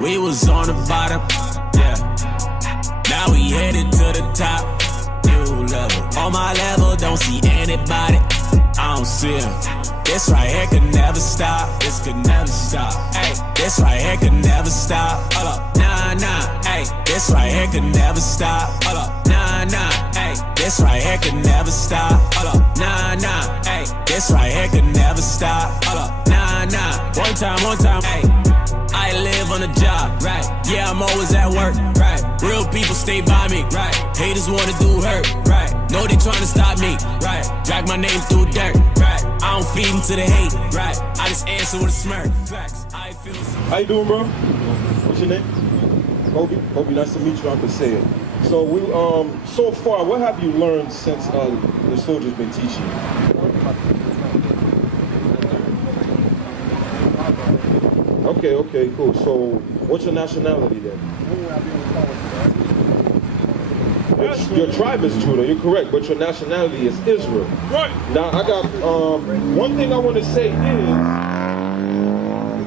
We was on the bottom, yeah. Now we headed to the top, new level. On my level, don't see anybody, I don't see them. This right here could never stop, this could never stop. Ay, this right here could never stop. Hold up, nah, nah. Ay, this right here could never stop. Hold up, nah, nah. Ay, this right here could never stop. Hold up, nah, nah. Ay, this right here could never stop. Hold up, nah, nah. One time, ay. I live on a job, right? Yeah, I'm always at work, right? Real people stay by me, right? Haters wanna do hurt, right? Know they tryna stop me, right? Drag my name through dirt, right? I don't feed into the hate, right? I just answer with a smirk. I feel so. How you doing, bro? What's your name? Kobe, nice to meet you. I'm Passaic. So we, so far, what have you learned since the soldiers been teaching you? Okay, cool. So, what's your nationality then? Your tribe is Judah, you're correct, but your nationality is Israel. Right. Now, I got, one thing I want to say is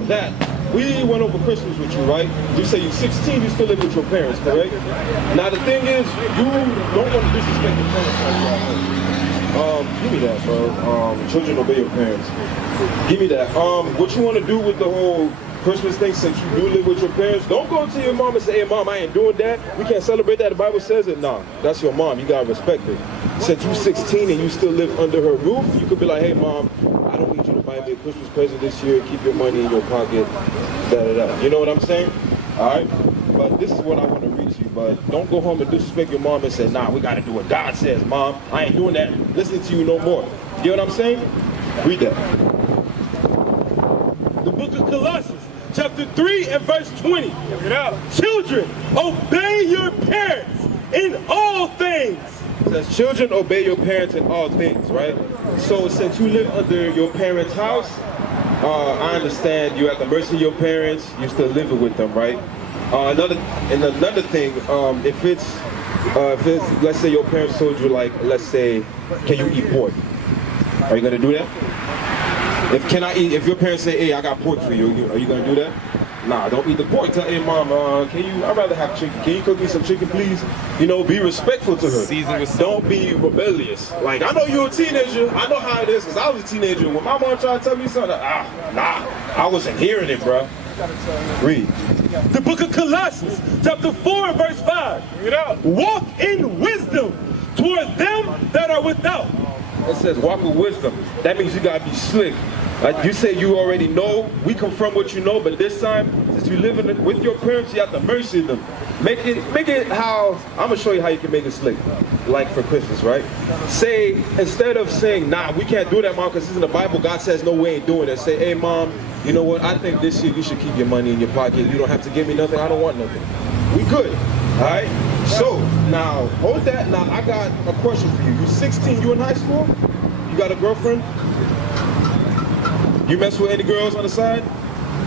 that we went over Christmas with you, right? You say you're 16, you still live with your parents, correct? Now, the thing is, you don't want to disrespect your parents like that. Give me that, bro. Children obey your parents. Give me that. What you want to do with the whole Christmas thing, since you do live with your parents, don't go to your mom and say, hey mom, I ain't doing that. We can't celebrate that. The Bible says it. Nah, that's your mom. You gotta respect it. Since you're 16 and you still live under her roof, you could be like, hey mom, I don't need you to buy me a Christmas present this year. Keep your money in your pocket. Da-da-da. You know what I'm saying? All right? But this is what I want to read to you. But don't go home and disrespect your mom and say, nah, we gotta do what God says, mom. I ain't doing that. Listen to you no more. You know what I'm saying? Read that. The book of Colossians, chapter 3 and verse 20. Check it out. Children, obey your parents in all things. It says, children, obey your parents in all things, right? So since you live under your parents' house, I understand you're at the mercy of your parents, you're still living with them, right? Another thing, if it's, let's say your parents told you, like, let's say, can you eat pork? Are you gonna do that? If your parents say, hey, I got pork for you, are you gonna do that? Nah, don't eat the pork. Tell, hey mom, I'd rather have chicken. Can you cook me some chicken, please? You know, be respectful to her. Season with don't be rebellious. Like, I know you're a teenager. I know how it is, because I was a teenager. When my mom tried to tell me something, nah, I wasn't hearing it, bro. Read. The book of Colossians, chapter 4 and verse 5. Check it out. Walk in wisdom toward them that are without. It says walk with wisdom. That means you gotta be slick. Like you say, you already know. We confirm what you know, but this time, since you live with your parents, you have the mercy of them. Make it how, I'm gonna show you how you can make it slick. Like for Christmas, right? Say, instead of saying, nah, we can't do that, mom, because this is in the Bible, God says, no, we ain't doing it. Say, hey, mom, you know what? I think this year you should keep your money in your pocket. You don't have to give me nothing. I don't want nothing. We good, all right? So, now, hold that. Now, I got a question for you. You're 16, you in high school? You got a girlfriend? You mess with any girls on the side?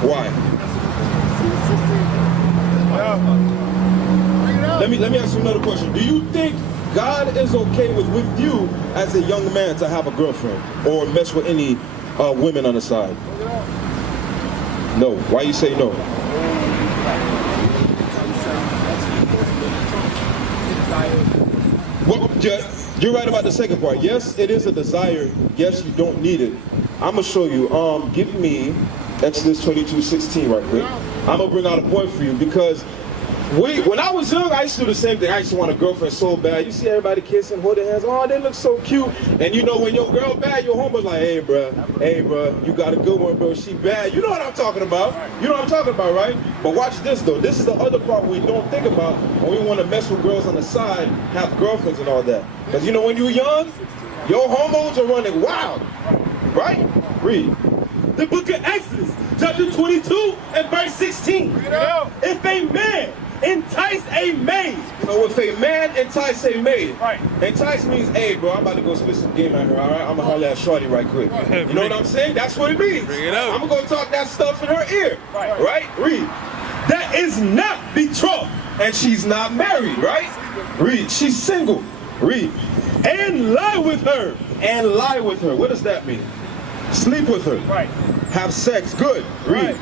Why? Let me ask you another question. Do you think God is okay with you as a young man to have a girlfriend or mess with any women on the side? No. Why you say no? Well, you're right about the second part. Yes, it is a desire. Yes, you don't need it. I'm gonna show you. Give me Exodus 22:16 right quick. I'm gonna bring out a point for you because when I was young, I used to do the same thing. I used to want a girlfriend so bad. You see everybody kissing, holding hands. Oh, they look so cute. And you know when your girl bad, your homeboy's like, hey, bro, you got a good one, bro. She bad. You know what I'm talking about. You know what I'm talking about, right? But watch this though. This is the other part we don't think about when we want to mess with girls on the side, have girlfriends and all that. Because you know when you're young, your hormones are running wild. Right? Read. The book of Exodus, chapter 22 and verse 16. If a man entice a maid. So if a man entice a maid, right. Entice means, hey bro, I'm about to go spit some game out here, all right? I'm gonna holler at shorty right quick. You know what I'm saying? That's what it means. Bring it up. I'm gonna go talk that stuff in her ear. Right? Read. That is not betrothed. And she's not married, right? Read. She's single. Read. And lie with her. And lie with her. What does that mean? Sleep with her. Right. Have sex. Good. Read. Right.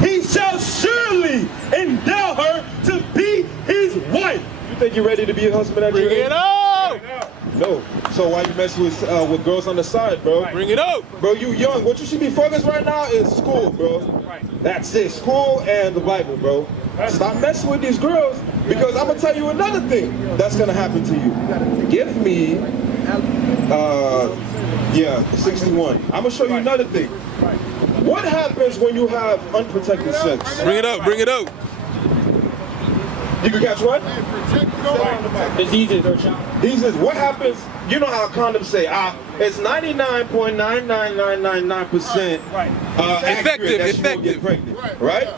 he shall surely endow her to be his wife. You think you're ready to be a husband at your age? Bring it up! No. So why you messing with girls on the side, bro? Bring it up! Bro, you young. What you should be focused right now is school, bro. That's it. School and the Bible, bro. Stop messing with these girls, because I'm gonna tell you another thing that's gonna happen to you. Give me 61. I'm gonna show you another thing. What happens when you have unprotected sex? Bring it up, bring it up! You can catch what? Diseases. Diseases. What happens? You know how condoms say, it's 99.99999% effective. Get pregnant, right?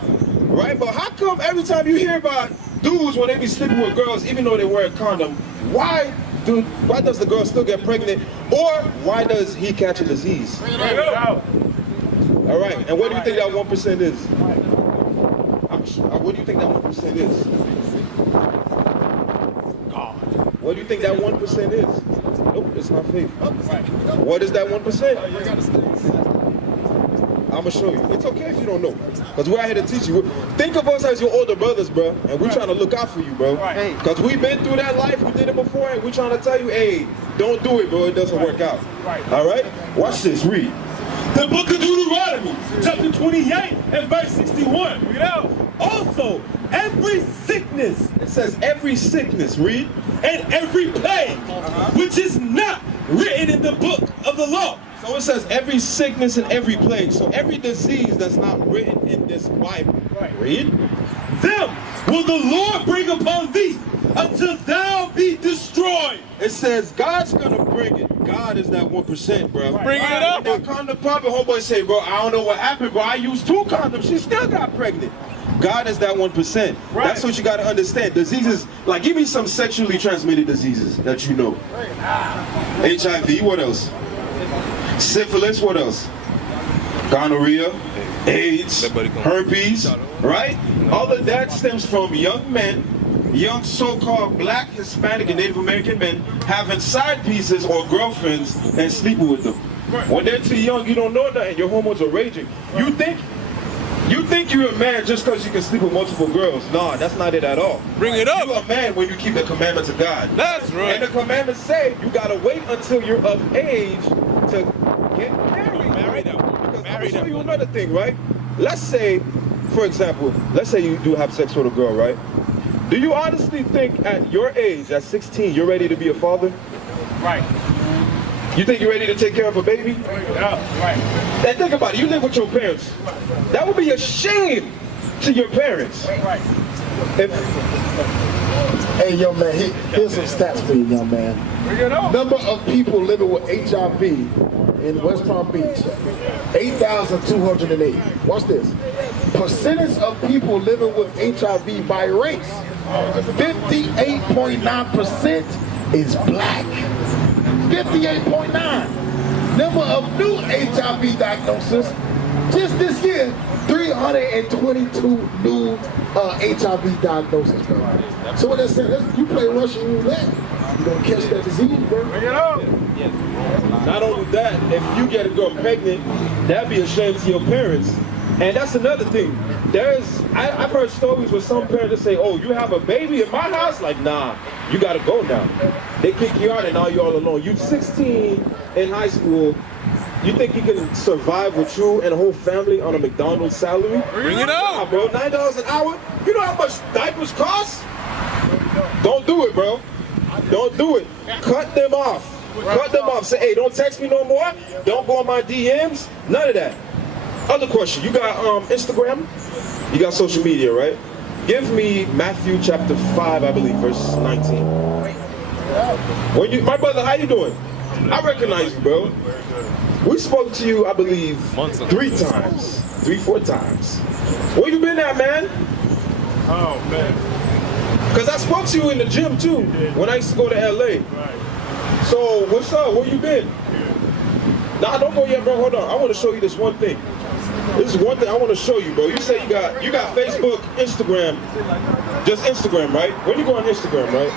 Right. But how come every time you hear about dudes when they be sleeping with girls, even though they wear a condom, why does the girl still get pregnant, or why does he catch a disease? All right. And what do you think that 1% is? What do you think that 1% is? God. What do you think that 1% is? Nope, it's not faith. What is that 1%? I'm gonna show you. It's okay if you don't know, because we're out here to teach you. Think of us as your older brothers, bro, and we're trying to look out for you, bro. Because we've been through that life, we did it before, and we're trying to tell you, hey, don't do it, bro. It doesn't work out. All right? Watch this. Read. The book of Deuteronomy, chapter 28 and verse 61. Read out. Also, every sickness. It says every sickness. Read. And every plague, which is not written in the book of the law. So it says every sickness and every plague. So every disease that's not written in this Bible. Read. Them will the Lord bring upon thee until thou be destroyed. It says God's gonna bring it. God is that 1%, bro. Bring it up! That condom popping, homeboy say, bro, I don't know what happened, bro. I used 2 condoms. She still got pregnant. God is that 1%. That's what you gotta understand. Diseases, like, give me some sexually transmitted diseases that you know. HIV, what else? Syphilis, what else? Gonorrhea, AIDS, herpes, right? All of that stems from young men, young so-called black, Hispanic, and Native American men having side pieces or girlfriends and sleeping with them. When they're too young, you don't know nothing. Your hormones are raging. You think you're a man just because you can sleep with multiple girls. Nah, that's not it at all. Bring it up! You're a man when you keep the commandments of God. That's right! And the commandments say you gotta wait until you're of age to get married. Because I'll show you another thing, right? Let's say, for example, let's say you do have sex with a girl, right? Do you honestly think at your age, at 16, you're ready to be a father? Right. You think you're ready to take care of a baby? Right. And think about it, you live with your parents. That would be a shame to your parents. Right. Hey, young man, here's some stats for you, young man. Number of people living with HIV in West Palm Beach, 8,208. Watch this. Percentage of people living with HIV by race, 58.9% is black. 58.9. Number of new HIV diagnoses, just this year, 322 new HIV diagnoses, bro. So what they're saying, you play Russian roulette, you're gonna catch that disease, bro. Not only that, if you get a girl pregnant, that'd be a shame to your parents. And that's another thing. I've heard stories where some parents say, oh, you have a baby in my house? Like, nah, you gotta go now. They kick you out and now you're all alone. You're 16 in high school. You think you can survive with you and a whole family on a McDonald's salary? Bring it up! Nah, bro, $9 an hour? You know how much diapers cost? Don't do it, bro. Don't do it. Cut them off. Cut them off. Say, hey, don't text me no more. Don't go on my DMs. None of that. Other question. You got Instagram? You got social media, right? Give me Matthew chapter 5, I believe, verse 19. My brother, how you doing? I recognize you, bro. We spoke to you, I believe, 4 times. Where you been at, man? Oh, man. Because I spoke to you in the gym, too, when I used to go to LA. So, what's up? Where you been? Nah, don't go yet, bro. Hold on. I want to show you this one thing. This is one thing I want to show you, bro. You say you got Facebook, Instagram, just Instagram, right? When you go on Instagram, right?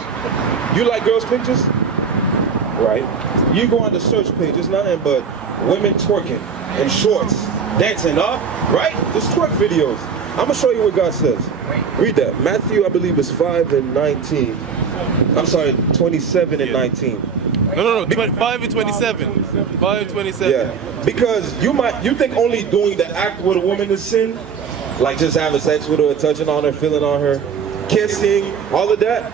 You like girls' pictures? Right. you go on the search page, it's nothing but women twerking in shorts, dancing up, right? Just twerk videos. I'm gonna show you what God says. Read that. Matthew, I believe, is 5:19. I'm sorry, 27 and 19. No, 5 and 27. 5 and 27. Yeah, because you think only doing the act with a woman is sin, like just having sex with her, touching on her, feeling on her, kissing, all of that.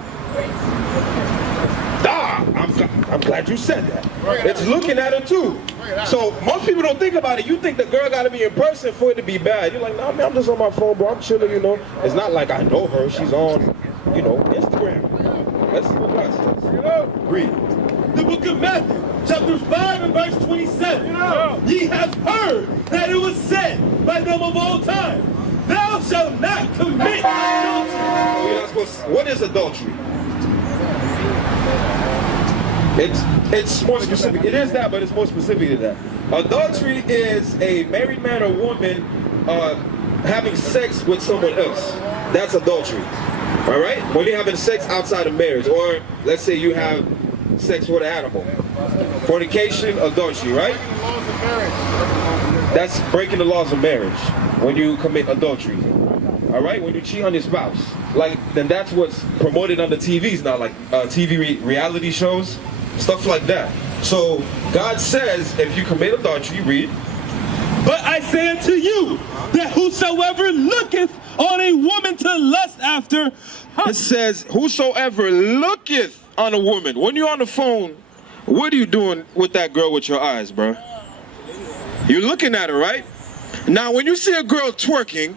I'm glad you said that. It's looking at her too. So most people don't think about it. You think the girl got to be in person for it to be bad. You're like, nah, man, I'm just on my phone, bro. I'm chilling, you know. It's not like I know her. She's on, you know, Instagram. Let's see what God says. Read. The book of Matthew, chapter 5 and verse 27. Ye have heard that it was said by them of old time, thou shalt not commit adultery. What is adultery? It's more specific. It is that, but it's more specific than that. Adultery is a married man or woman having sex with someone else. That's adultery. All right? When you're having sex outside of marriage, or let's say you have sex with an animal. Fornication, adultery, right? That's breaking the laws of marriage when you commit adultery. All right? When you cheat on your spouse. Like, then that's what's promoted on the TVs now, like TV reality shows, stuff like that. So God says, if you commit adultery, read. But I say unto you, that whosoever looketh on a woman to lust after, it says, whosoever looketh on a woman. When you're on the phone, what are you doing with that girl with your eyes, bro? You're looking at her, right? Now, when you see a girl twerking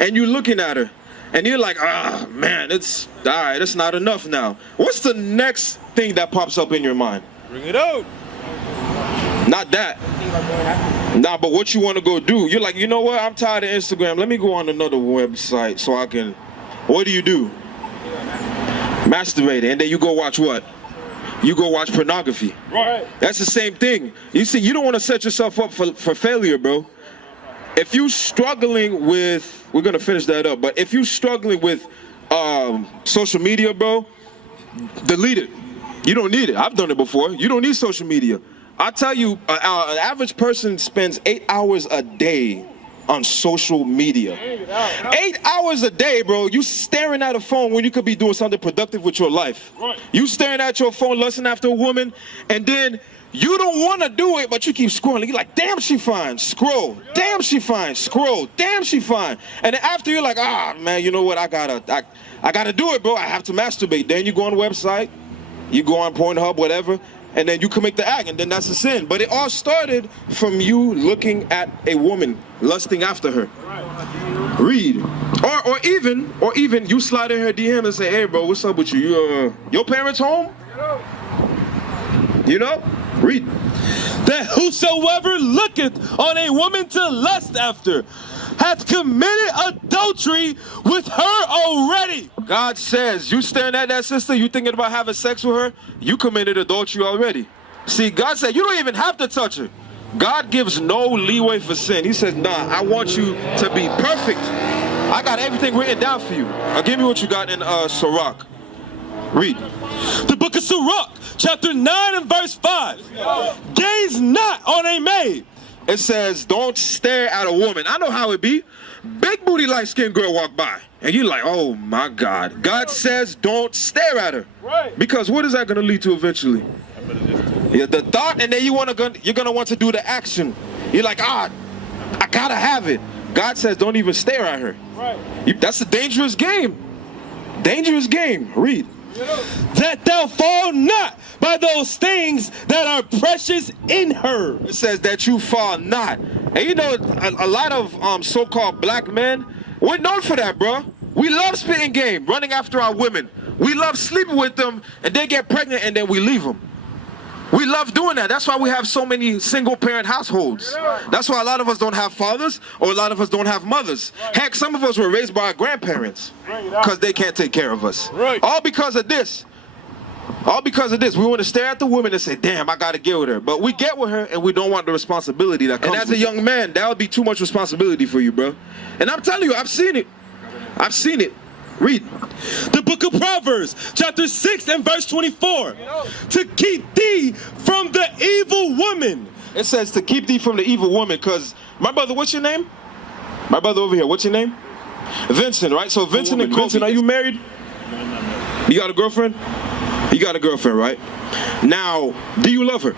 and you're looking at her and you're like, ah, man, it's all right, it's not enough now. What's the next thing that pops up in your mind? Bring it out. Not that. Nah, but what you want to go do? You're like, you know what? I'm tired of Instagram. Let me go on another website so I can. What do? Masturbate, and then you go watch what? You go watch pornography. Right. That's the same thing. You see, you don't want to set yourself up for failure, bro. If you struggling with, we're gonna finish that up, but if you struggling with social media, bro, delete it. You don't need it. I've done it before. You don't need social media. I tell you, an average person spends 8 hours a day on social media. 8 hours a day, bro. You staring at a phone when you could be doing something productive with your life. Right. You staring at your phone, lusting after a woman, and then you don't want to do it, but you keep scrolling. You're like, damn, she fine. Scroll. Damn, she fine. Scroll. Damn, she fine. And then after you're like, ah, man, you know what? I gotta do it, bro. I have to masturbate. Then you go on the website, you go on Pornhub, whatever, and then you commit the act, and then that's a sin. But it all started from you looking at a woman, lusting after her. Read. Or even you slide in her DM and say, hey, bro, what's up with you? Your parents home? You know? Read. That whosoever looketh on a woman to lust after hath committed adultery with her already. God says, you staring at that sister, you thinking about having sex with her, you committed adultery already. See, God said, you don't even have to touch her. God gives no leeway for sin. He says, nah, I want you to be perfect. I got everything written down for you. Now give me what you got in Sirach. Read. The book of Sirach, chapter 9 and verse 5. Gaze not on a maid. It says, don't stare at a woman. I know how it be. Big booty light-skinned girl walk by. And you're like, oh my God. God says, don't stare at her. Right. Because what is that going to lead to eventually? Yeah, the thought, and then you're going to want to do the action. You're like, I got to have it. God says, don't even stare at her. Right. That's a dangerous game. Dangerous game. Read. That thou fall not by those things that are precious in her. It says that you fall not. And you know, a lot of so-called black men, we're known for that, bro. We love spitting game, running after our women. We love sleeping with them, and they get pregnant, and then we leave them. We love doing that. That's why we have so many single-parent households. That's why a lot of us don't have fathers, or a lot of us don't have mothers. Heck, some of us were raised by our grandparents because they can't take care of us. All because of this. All because of this. We want to stare at the woman and say, damn, I got to get with her. But we get with her, and we don't want the responsibility that comes with it. And as a young man, that would be too much responsibility for you, bro. And I'm telling you, I've seen it. I've seen it. Read. The book of Proverbs, chapter 6 and verse 24. To keep thee from the evil woman. It says to keep thee from the evil woman, because, my brother, what's your name? My brother over here, what's your name? Vincent, right? So Vincent and Vincent, are you married? You got a girlfriend? You got a girlfriend, right? Now, do you love her?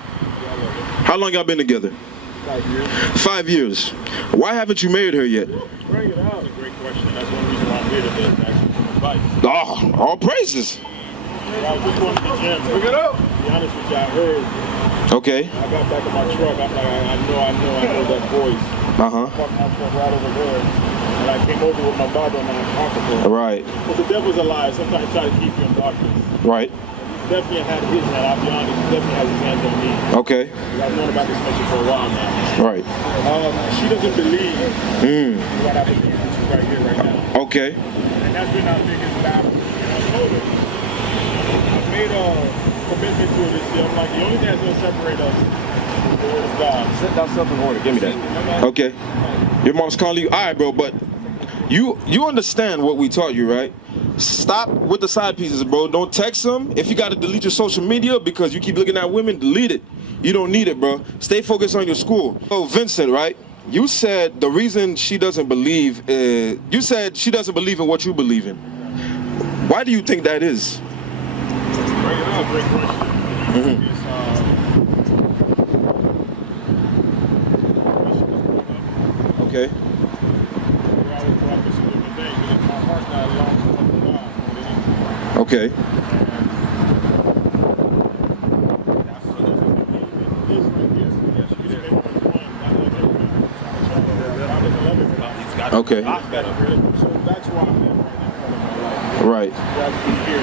How long y'all been together? 5 years. 5 years. Why haven't you married her yet? Bring it out. That's a great question. That's one reason why I'm here today. Actually, some advice. Oh, all praises. I was just going to the gym. Bring it up. To be honest with you, I heard. Okay. I got back in my truck. I'm like, I know that voice. Uh-huh. I parked my truck right over there. And I came over with my Bible and I talked to her. Right. But the devil's a liar. Sometimes he tries to keep you in darkness. Right. He definitely had his hand. I'll be honest. He definitely has his hands on me. Okay. I've known about this mission for a while now. Right. She doesn't believe in what I believe, which is right here, right now. Okay. And that's been our biggest battle. And I told her, I made a commitment to her this year. I'm like, the only thing that's going to separate us is the word of God. Set thyself in order. Give me that. Okay. Your mom's calling you. All right, bro, but you understand what we taught you, right? Stop with the side pieces, bro. Don't text them. If you got to delete your social media because you keep looking at women, delete it. You don't need it, bro. Stay focused on your school. So, Vincent, right? You said the reason she doesn't believe you said she doesn't believe in what you believe in. Why do you think that is? That's a great question. Okay. Okay. Okay. So that's why I'm in right now. Right. You guys can hear.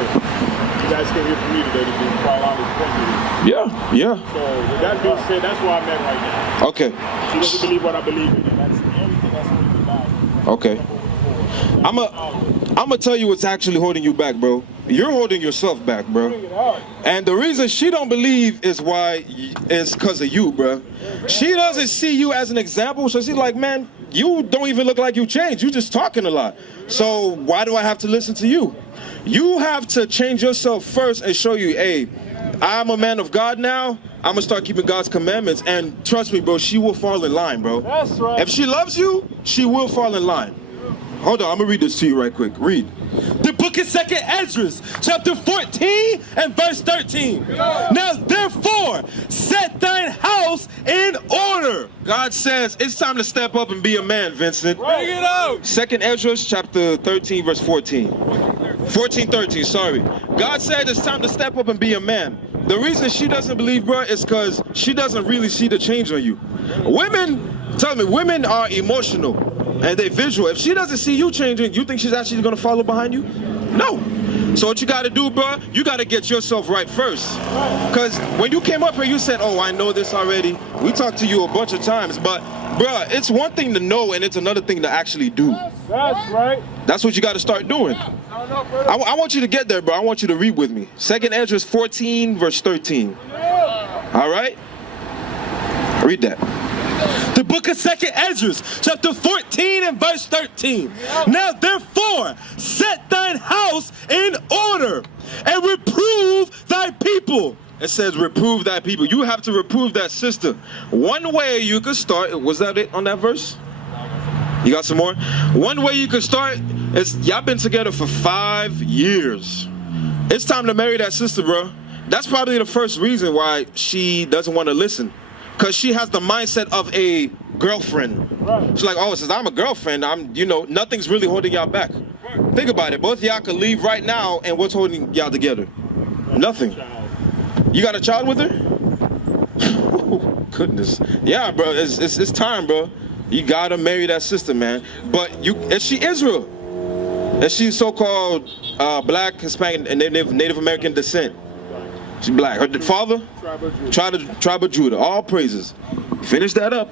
You guys came here for me today to be quite honest with you. Yeah. Yeah. So with that being said, that's where I'm at right now. Okay. She doesn't believe what I believe in, and that's the only thing that's holding me back. Okay. I'm gonna tell you what's actually holding you back, bro. You're holding yourself back, bro. And the reason she don't believe is because of you, bro. She doesn't see you as an example, so she's like, man, you don't even look like you changed. You just talking a lot. So why do I have to listen to you? You have to change yourself first and show you, hey, I'm a man of God now. I'm gonna start keeping God's commandments, and trust me, bro, she will fall in line, bro. That's right. If she loves you, she will fall in line. Hold on, I'm gonna read this to you right quick. Read. The book of 2nd Esdras, chapter 14 and verse 13. Now therefore, set thine house in order. God says it's time to step up and be a man, Vincent. Bring it out. 2nd Esdras, chapter 13, verse 14. 13, sorry. God said it's time to step up and be a man. The reason she doesn't believe, bro, is because she doesn't really see the change on you. Women, tell me, women are emotional and they visual. If she doesn't see you changing, you think she's actually gonna follow behind you? No. So what you gotta do, bro, you gotta get yourself right first. Because when you came up here, you said, oh, I know this already. We talked to you a bunch of times, but, bro, it's one thing to know and it's another thing to actually do. That's right. That's what you gotta start doing. I want you to get there, bro. I want you to read with me. 2nd Esdras 14, verse 13. All right? Read that. The book of 2nd Esdras, chapter 14 and verse 13. Now therefore, set thine house in order and reprove thy people. It says reprove thy people. You have to reprove that sister. One way you could start, was that it on that verse? You got some more? One way you could start is, y'all been together for 5 years. It's time to marry that sister, bro. That's probably the first reason why she doesn't want to listen. Because she has the mindset of a girlfriend. Right. She's like, oh, since I'm a girlfriend, nothing's really holding y'all back. Think about it. Both of y'all could leave right now, and what's holding y'all together? Nothing. You got a child with her? Oh, goodness. Yeah, bro. It's time, bro. You gotta marry that sister, man. But is she Israel? Is she so-called black, Hispanic, and Native American descent? She's black. Her father? Tribe of Judah. All praises. Finish that up.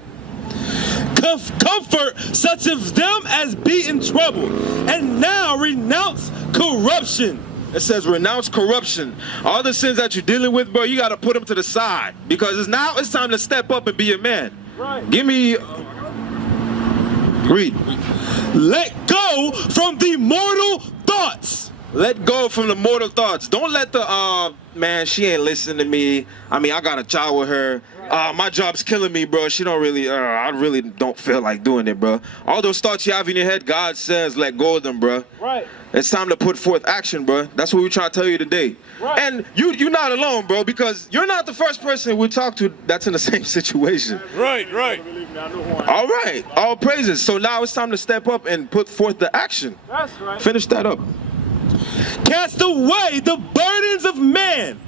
Comfort such of them as be in trouble, and now renounce corruption. It says renounce corruption. All the sins that you're dealing with, bro, you got to put them to the side. Because now it's time to step up and be a man. Right. Give me... Read. Let go from the mortal thoughts. Let go from the mortal thoughts. Don't let the, man, she ain't listening to me. I mean, I got a child with her. My job's killing me, bro. She don't really, I really don't feel like doing it, bro. All those thoughts you have in your head, God says let go of them, bro. Right. It's time to put forth action, bro. That's what we're trying to tell you today. Right. And you're not alone, bro, because you're not the first person we talk to that's in the same situation. Right. Believe me, I know who I am. All right. All praises. So now it's time to step up and put forth the action. That's right. Finish that up. Cast away the burdens of man.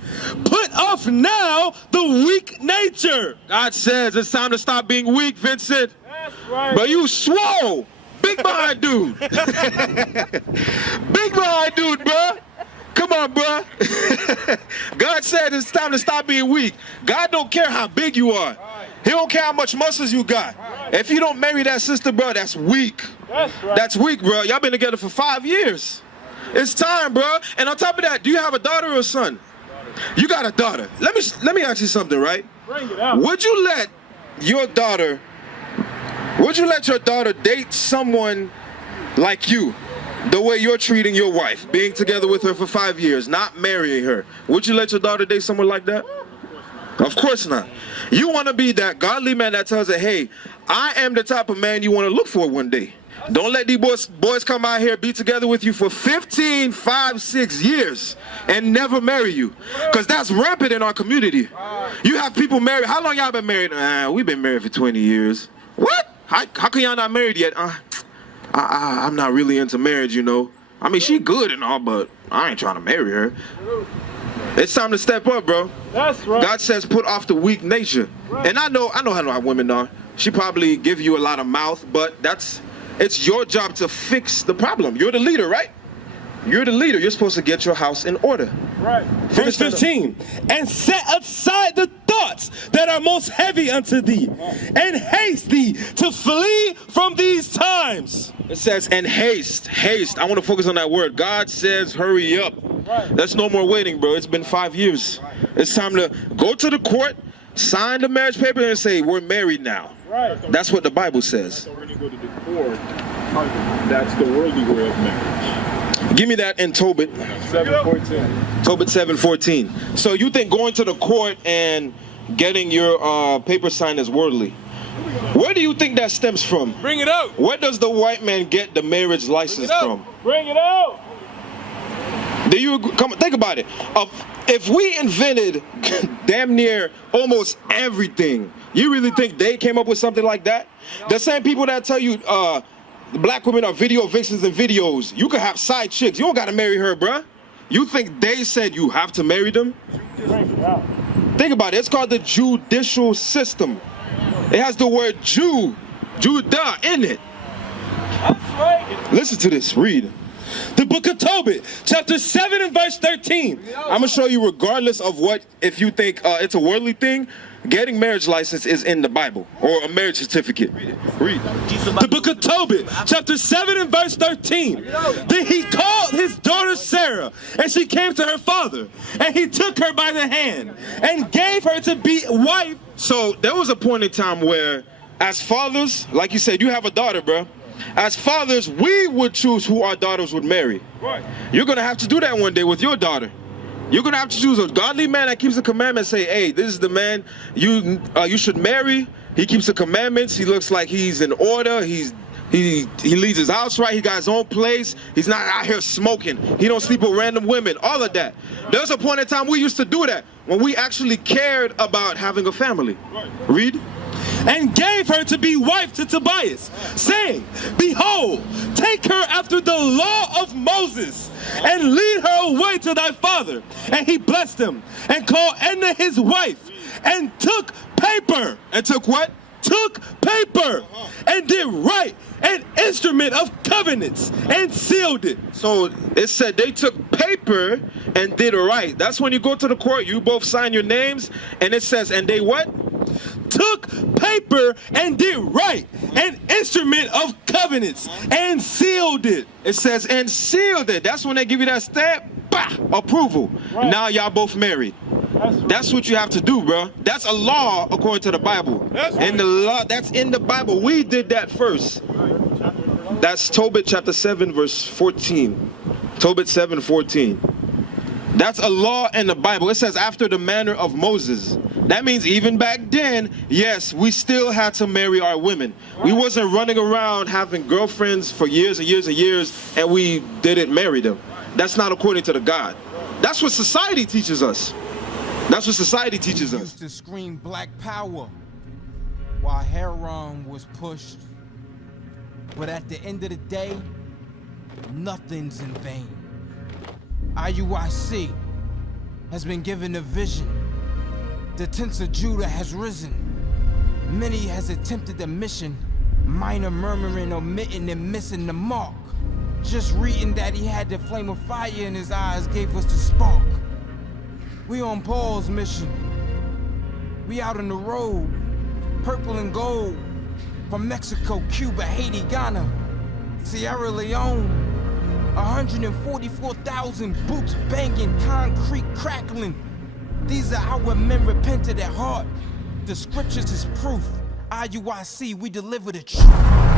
Put off now the weak nature. God says it's time to stop being weak, Vincent. That's right. But you swole. Big behind dude. Big behind dude, bro. Come on, bro. God said it's time to stop being weak. God don't care how big you are. He don't care how much muscles you got. If you don't marry that sister, bro, that's weak. That's right. That's weak, bro. Y'all been together for 5 years. It's time, bro. And on top of that, do you have a daughter or a son? You got a daughter. Let me ask you something, right? Bring it out. Would you let your daughter date someone like you, the way you're treating your wife, being together with her for 5 years, not marrying her? Would you let your daughter date someone like that? Of course not. You want to be that godly man that tells her, hey, I am the type of man you want to look for one day. Don't let these boys come out here, be together with you for 15, 5, 6 years and never marry you. Because that's rampant in our community. You have people married. How long y'all been married? We've been married for 20 years. What? How come y'all not married yet? I'm not really into marriage, you know. I mean, she good and all, but I ain't trying to marry her. It's time to step up, bro. That's right. God says put off the weak nature. Right. And I know how women are. She probably give you a lot of mouth, but it's your job to fix the problem. You're the leader, right? You're the leader. You're supposed to get your house in order. Right. Verse 15. And set aside the thoughts that are most heavy unto thee, and haste thee to flee from these times. It says, and haste. I want to focus on that word. God says, hurry up. Right. There's no more waiting, bro. It's been 5 years. It's time to go to the court, sign the marriage paper, and say, we're married now. Right. That's what the Bible says. So when you go to the court, that's the worldly way of marriage. Give me that in Tobit. 7:14. Tobit 7:14. So you think going to the court and getting your paper signed is worldly? Where do you think that stems from? Bring it out. Where does the white man get the marriage license from? Bring it out. Do you think about it? If we invented damn near almost everything, you really think they came up with something like that? The same people that tell you black women are video vixens and videos. You could have side chicks. You don't got to marry her, bruh. You think they said you have to marry them? Bring it out. Think about it. It's called the judicial system. It has the word Judah in it. That's right. Listen to this. Read. The book of Tobit, chapter 7 and verse 13. I'm going to show you, regardless of what, if you think it's a worldly thing, getting marriage license is in the Bible, or a marriage certificate. Read. The book of Tobit, chapter 7 and verse 13. Then he called his daughter Sarah, and she came to her father, and he took her by the hand, and gave her to be wife. So there was a point in time where, as fathers, like you said, you have a daughter, bro. As fathers, we would choose who our daughters would marry. Right. You're going to have to do that one day with your daughter. You're going to have to choose a godly man that keeps the commandments. Say, hey, this is the man you should marry. He keeps the commandments. He looks like he's in order. He leads his house right. He got his own place. He's not out here smoking. He don't sleep with random women. All of that. There's a point in time we used to do that when we actually cared about having a family. Right. Read. And gave her to be wife to Tobias, saying, behold, take her after the law of Moses, and lead her away to thy father. And he blessed him, and called Edna his wife, and took paper. And took what? Took paper, and did write an instrument of covenants, and sealed it. So it said they took paper and did write. That's when you go to the court, you both sign your names, and it says, and they what? Took paper and did write an instrument of covenants and sealed it. It says, and sealed it. That's when they give you that stamp, bah, approval. Right. Now y'all both married. That's what you have to do, bro. That's a law according to the Bible. That's And the law, that's in the Bible. We did that first. That's Tobit chapter 7, verse 14. Tobit 7:14. That's a law in the Bible. It says after the manner of Moses. That means even back then, yes, we still had to marry our women. We wasn't running around having girlfriends for years and years and years, and we didn't marry them. That's not according to the God. That's what society teaches us. That's what society teaches us. Used to scream black power while Heron was pushed. But at the end of the day, nothing's in vain. IUIC has been given a vision. The tents of Judah has risen. Many has attempted the mission, minor murmuring, omitting, and missing the mark. Just reading that he had the flame of fire in his eyes gave us the spark. We on Paul's mission. We out on the road, purple and gold, from Mexico, Cuba, Haiti, Ghana, Sierra Leone. 144,000 boots banging, concrete crackling. These are our men repented at heart. The scriptures is proof. IUIC, we deliver the truth.